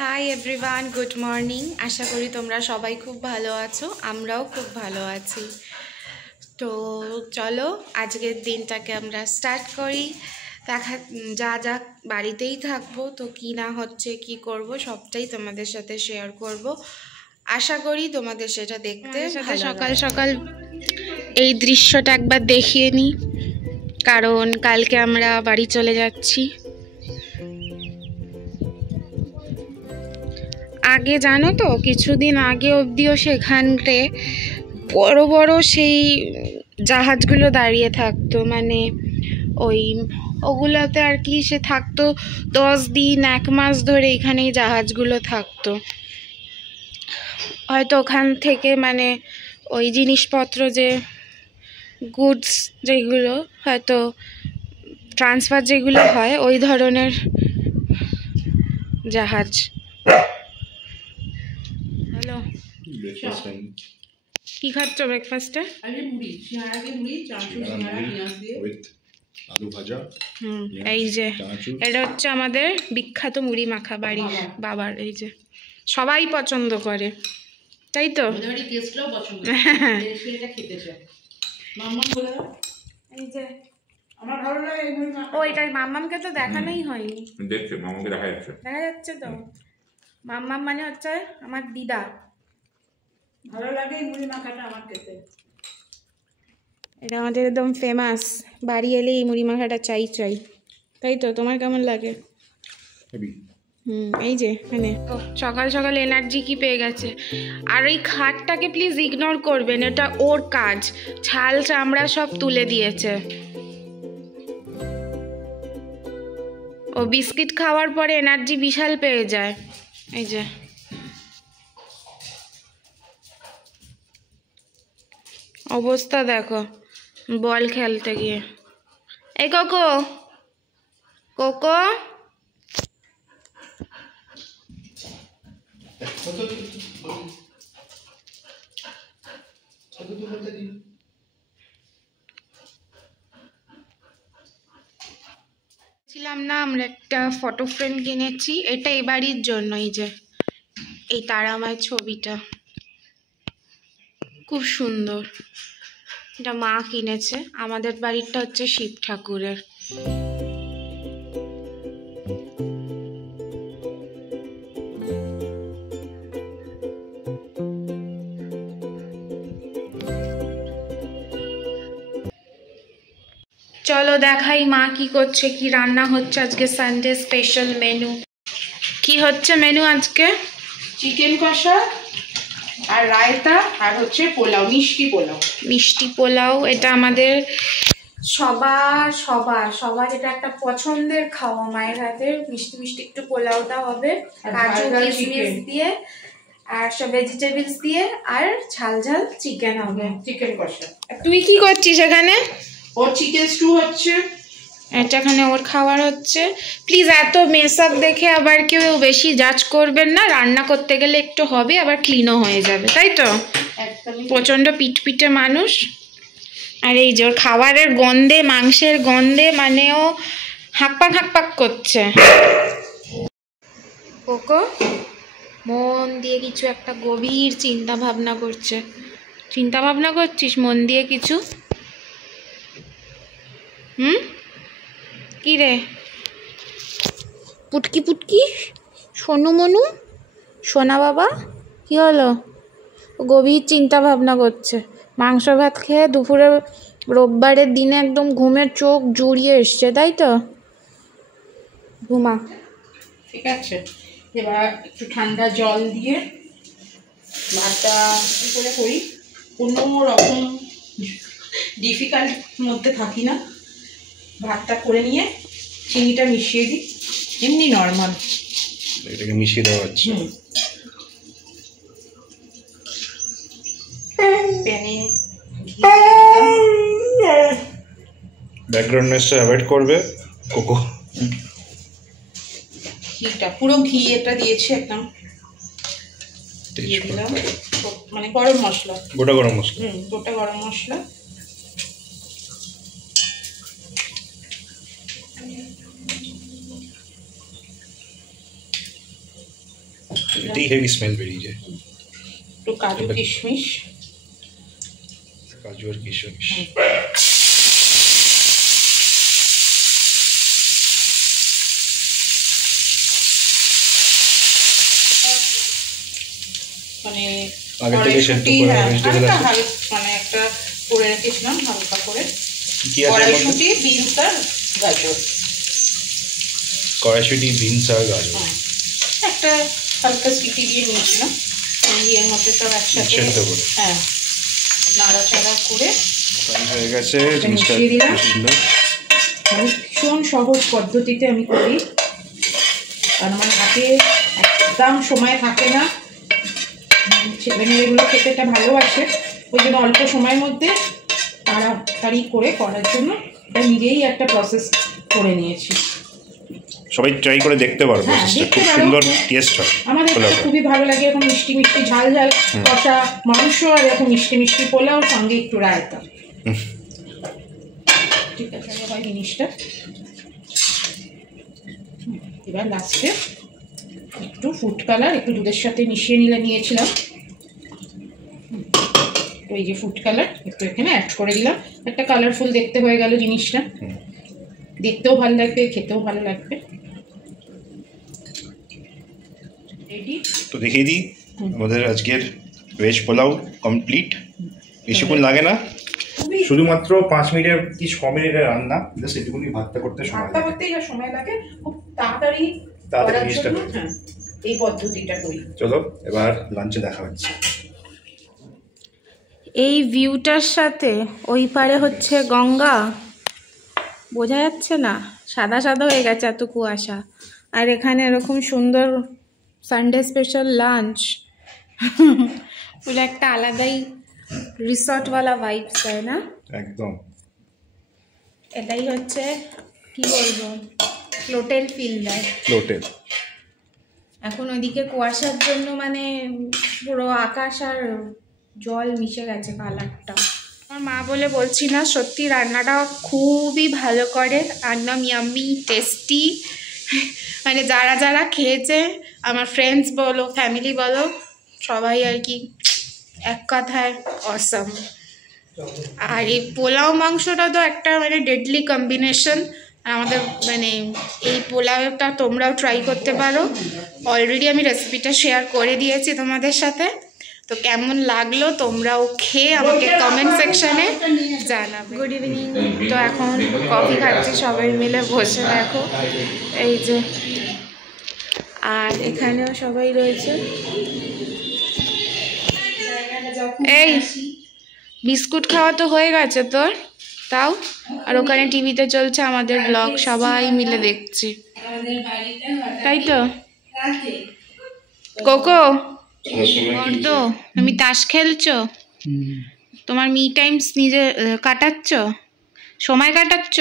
High everyone, good morning. আশা করি তোমরা সবাই খুব ভালো আছো, আমরাও খুব ভালো আছি। তো চলো আজকের দিনটাকে আমরা স্টার্ট করি। যা যা বাড়িতেই থাকবো, তো কী না হচ্ছে কি করব সবটাই তোমাদের সাথে শেয়ার করব। আশা করি তোমাদের সেটা দেখতে সকাল সকাল এই দৃশ্যটা একবার দেখিয়ে নিই, কারণ কালকে আমরা বাড়ি চলে যাচ্ছি। আগে জানো তো, কিছুদিন আগে অবধিও সেখানতে বড় বড় সেই জাহাজগুলো দাঁড়িয়ে থাকতো, মানে ওগুলোতে আর কি সে থাকতো 10 দিন 1 মাস ধরে এখানেই জাহাজগুলো থাকতো। হয়তো ওখান থেকে মানে ওই জিনিসপত্র যে গুডস যেগুলো হয়তো ট্রান্সফার যেগুলো হয় ওই ধরনের জাহাজ। হ্যালো, কি খাচ্ছ ব্রেকফাস্টে? এই যে এটা হচ্ছে আমাদের বিখ্যাত মুড়ি মাখা বাড়ির বাবার, এই যে সবাই পছন্দ করে, তাই তো? এই যে ও এটা মাম্মামকে তো দেখানোই হয়নি, দেখা যাচ্ছে তো। মাম্মাম মানে হচ্ছে আমার দিদা, ভালো লাগে মুড়ি মাখাটা আমার খেতে। এটা আমাদের একদম ফেমাস, বাড়ি এলে এই মুড়ি মাখাটা চাই, তাই তো? তোমার কেমন লাগে? এই যে মানে সকাল সকাল এনার্জি কি পেয়ে গেছে। আর এই খাটটাকে প্লিজ ইগনোর করবেন, এটা ওর কাজ, ছাল চামড়া সব তুলে দিয়েছে। ও বিস্কিট খাওয়ার পরে এনার্জি বিশাল পেয়ে যায়। এই যে অবস্থা দেখো বল খেলতে গিয়ে। এই কোকো কোকো, ছিলাম না আমরা একটা ফটো ফ্রেম কিনেছি, এটা এই বাড়ির জন্য। এই যে এই তারামায়ের ছবিটা খুব সুন্দর, এটা মা কিনেছে। আমাদের বাড়িটা হচ্ছে শিব ঠাকুরের। চলো দেখাই মা কি করছে, কি রান্না হচ্ছে আজকে। সানডে স্পেশাল মেনু কি হচ্ছে? মেনু আজকে চিকেন কষা আর রায়তা আর হচ্ছে পোলাও, মিষ্টি পোলাও। এটা আমাদের সবার এটা একটা পছন্দের খাওয়া মায়ের হাতের। মিষ্টি একটু পোলাওটা হবে, কাজু কিশমিশ দিয়ে আর সব ভেজিটেবলস দিয়ে, আর ঝাল চিকেন হবে, চিকেন কষা। তুই কি করছিস এখানে? ওর চিকেন স্টু হচ্ছে, এখানে ওর খাবার হচ্ছে। প্লিজ এত মেসআপ দেখে আবার কেউ বেশি জাজ করবেন না, রান্না করতে গেলে একটু হবে, আবার ক্লিনও হয়ে যাবে, তাই তো? প্রচন্ড পিটপিটে মানুষ। আর এই যে ওর খাবারের গন্ধে, মাংসের গন্ধে মানে ও হাঁকপাক করছে। কোকো মন দিয়ে কিছু একটা গভীর চিন্তা ভাবনা করছে। চিন্তা ভাবনা করছিস মন দিয়ে কিছু? কি রে পুটকি সোনু মনু সোনা বাবা, কি হলো? গভীর চিন্তা ভাবনা করছে। মাংস ভাত খেয়ে দুপুরে রোববারের দিনে একদম ঘুমের চোখ জুড়িয়ে এসছে, তাই তো? ঘুমা, ঠিক আছে। এবার একটু ঠান্ডা জল দিয়ে ভাতটা কী করে করি, কোনো রকম ডিফিকাল্ট মধ্যে থাকি না। ভাতটা করে নিয়ে চিনিটা মিশিয়ে দিই, এমনি নর্মাল এটাকে মিশিয়ে দেওয়া হচ্ছে। প্যানে ব্যাকগ্রাউন্ড নয়েজটা অ্যাভয়েড করবে কোকো। ঘিটা পুরো ঘি এটা দিয়েছি একদম, দিয়ে দিলাম মানে গরম মশলা, গোটা গরম মশলা। গোটা গরম মশলা, এটাই হেভি স্মেল বেরিয়ে যায়। একটু কাজু কিশমিশ, কাজু আর কিশমিশ। মানে আগে থেকে সেদ্ধ করা ভেজিটেবল আছে। মানে একটা করে রেখেছিলাম হালকা করে। কি আছে এর মধ্যে? কড়াইশুঁটি, বিনস আর গাজর। কড়াইশুঁটি, বিনস আর গাজর একটা হালকা সিটি দিয়ে নিয়েছিলাম। এর মধ্যে সব একসাথে সেদ্ধ করে। হ্যাঁ, নাড়াচাড়া করে হয়ে গেছে জিনিসটা। মিশিয়ে দিলাম। ভীষণ সহজ পদ্ধতিতে আমি করি, কারণ আমার হাতে একদম সময় থাকে না। ছেলেমেয়েগুলো খেতে এটা ভালোবাসে, ওই জন্য অল্প সময়ের মধ্যে তাড়াতাড়ি করে করার জন্য এটা নিজেই একটা প্রসেস করে নিয়েছি। সবাই ট্রাই করে দেখতে পারো, প্রসেসটা খুব সুন্দর টেস্ট হয়। আমার এটা খুবই ভালো লাগে, এখন মিষ্টি মিষ্টি ঝাল ঝাল কষা মাংস আর এখন মিষ্টি মিষ্টি পোলাও, সঙ্গে একটু রায়তা। ঠিক আছে, হয় জিনিসটা। এবার লাস্টে একটু ফুড কালার একটু দুধের সাথে মিশিয়ে নিয়েছিলাম, এই যে ফুড কালার একটু এখানে অ্যাড করে দিলাম। একটা কালারফুল দেখতে হয়ে গেল জিনিসটা, দেখতেও ভালো লাগবে, খেতেও ভালো লাগবে। রেডি তো দেখিয়ে দিই, আমাদের আজকের ভেজ পোলাও কমপ্লিট। বেশিক্ষণ লাগে না, শুধুমাত্র 5 মিনিটের কি 6 মিনিটের রান্না, জাস্ট এটুকুনি ভাতটা করতে সময় ভাতটা লাগে। করতেই যা সময় লাগে, খুব তাড়াতাড়ি জিনিসটা করার জন্য, এই পদ্ধতিটা করি। চলো এবার লাঞ্চে দেখা হচ্ছে। এই ভিউটার সাথে ওই পারে হচ্ছে গঙ্গা, বোঝা যাচ্ছে না, সাদা সাদা হয়ে গেছে এত কুয়াশা। আর এখানে এরকম সুন্দর সানডে স্পেশাল লাঞ্চ, পুরো একটা আলাদাই রিসর্টওয়ালা ভাইবস, তাই না? একদম এটাই হচ্ছে কি বলবো, হোটেল ফিল দেয়। হোটেল এখন ওইদিকে কুয়াশার জন্য মানে পুরো আকাশ আর জল মিশে গেছে কালারটা। আমার মা বলে বলছি না, সত্যি রান্নাটা খুবই ভালো করে, একদম ইয়াম্মি টেস্টি। মানে যারা যারা খেয়েছে, আমার ফ্রেন্ডস বলো ফ্যামিলি বলো, সবাই আর কি এক কথায় অসম। আর এই পোলাও মাংসটা তো একটা মানে ডেডলি কম্বিনেশন। আমাদের মানে এই পোলাওটা তোমরাও ট্রাই করতে পারো, অলরেডি আমি রেসিপিটা শেয়ার করে দিয়েছি তোমাদের সাথে। তো কেমন লাগলো তোমরাও খেয়ে আমাকে কমেন্ট সেকশানে জানাবে। Good evening. তো এখন কফি খাচ্ছি সবাই মিলে বসে, দেখো এই যে, আর এখানেও সবাই রয়েছে। এই বিস্কুট খাওয়া তো হয়ে গেছে তোর, তাও আর ওখানে টিভিতে চলছে আমাদের ব্লগ, সবাই মিলে দেখছি, তাই তো? কোকো বর্দ, তুমি তাস খেলছো? তোমার মি টাইমস নিজে কাটাচ্ছ, সময় কাটাচ্ছ?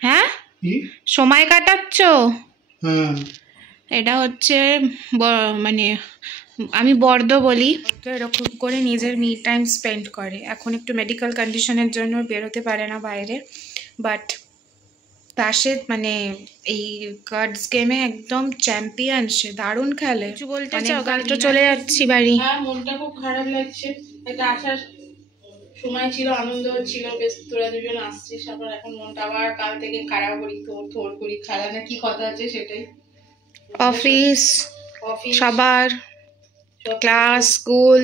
হ্যাঁ, সময় কাটাচ্ছ? এটা হচ্ছে মানে আমি বর্দ বলি, তো এরকম করে নিজের মি টাইম স্পেন্ড করে। এখন একটু মেডিকেল কন্ডিশনের জন্য বেরোতে পারে না বাইরে, বাট তাসে মানে এই কার্ডস গেমে একদম চ্যাম্পিয়ন, সে দারুণ খেলে। কিছু বলতে চাও? কাল তো চলে যাচ্ছি বাড়ি। হ্যাঁ, মনটা খুব খারাপ লাগছে, এটা আসার সময় ছিল, আনন্দ হচ্ছিল, বেশ তোরা দুজন আসছিস, আবার এখন মনটা আবার কাল থেকে খারাপ করি, থোর করি, খারাপ না কি কথা আছে সেটাই। অফিস সবার, ক্লাস, স্কুল,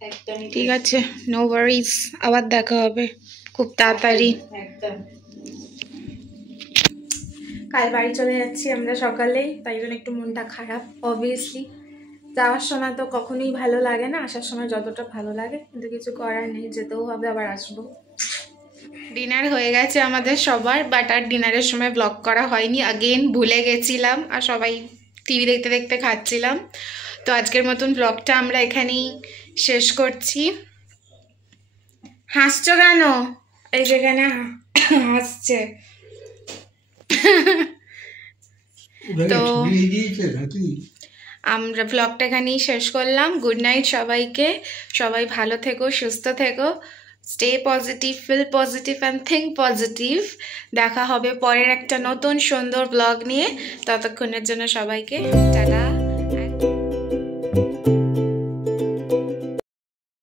একদমই ঠিক আছে, নো ওয়ারিজ, আবার দেখা হবে খুব তাড়াতাড়ি। একদম। কাল বাড়ি চলে যাচ্ছি আমরা সকালেই, তাই জন্য একটু মনটা খারাপ। অবভিয়াসলি যাওয়ার সময় তো কখনোই ভালো লাগে না, আসার সময় যতটা ভালো লাগে, কিন্তু কিছু করার নেই, যেতেও হবে, আবার আসবো। ডিনার হয়ে গেছে আমাদের সবার, বাট আর ডিনারের সময় ব্লগ করা হয়নি, আগেন ভুলে গেছিলাম, আর সবাই টিভি দেখতে দেখতে খাচ্ছিলাম। তো আজকের মতন ব্লগটা আমরা এখানেই শেষ করছি। হাসছো কেন? এই যেখানে হাসছে। তো আমরা ব্লগটা এখানেই শেষ করলাম। গুড নাইট সবাইকে, সবাই ভালো থেকো, সুস্থ থেকো, stay positive, feel positive and think positive. দেখা হবে পরের একটা নতুন সুন্দর ব্লগ নিয়ে, ততক্ষণের জন্য সবাইকে টাটা। আর